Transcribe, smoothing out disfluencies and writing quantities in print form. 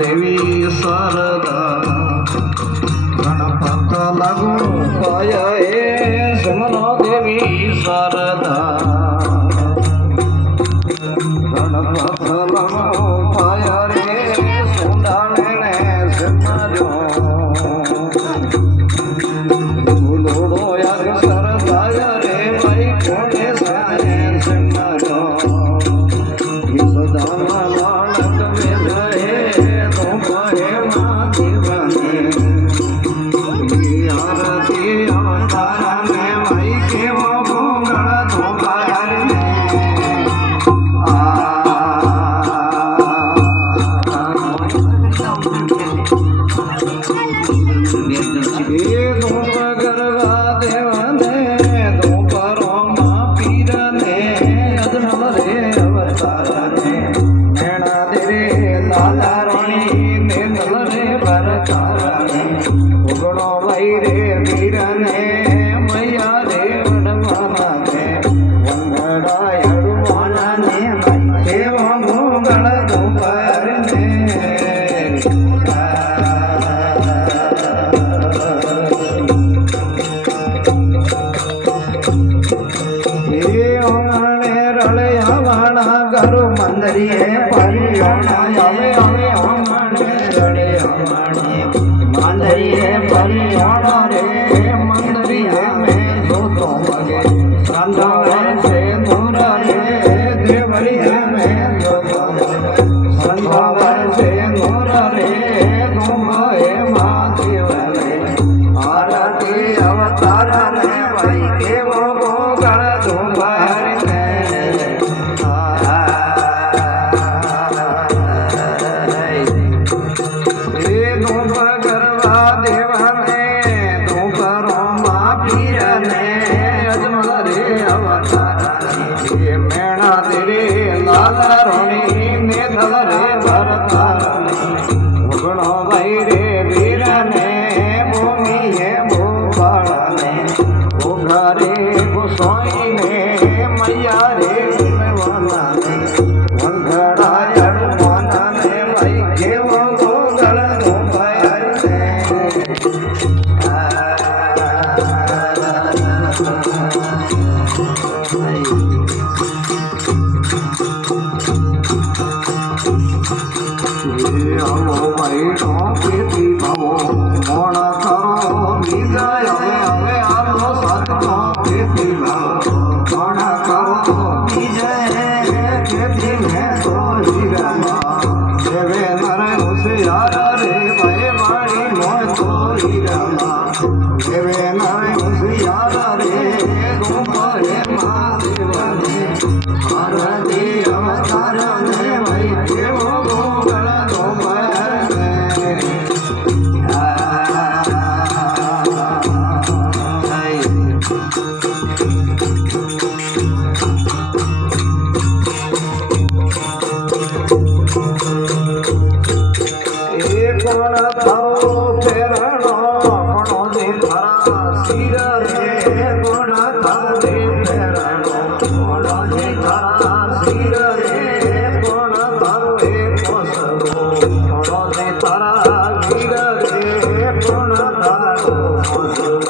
देवी शारदा गणपत लागू पाय समनो देवी शारदा गणपत लागू पाय रे सुंदाने ने समजो फूलोड़ो याग सरदाय रे भाई कोने सारे समजो सदा मंदरिये परियोना आवे आवे हमने रड़े हमने मंदरिये परियोना रे मंदरिये में दो तो मगे संधावे से दूर रे देवरिये में दो तो संधावे से दूर रे घुमाए महादेव रे आरती अवतार रे भाई के वो गण धुमार तारा वीर रे पूर्ण धारो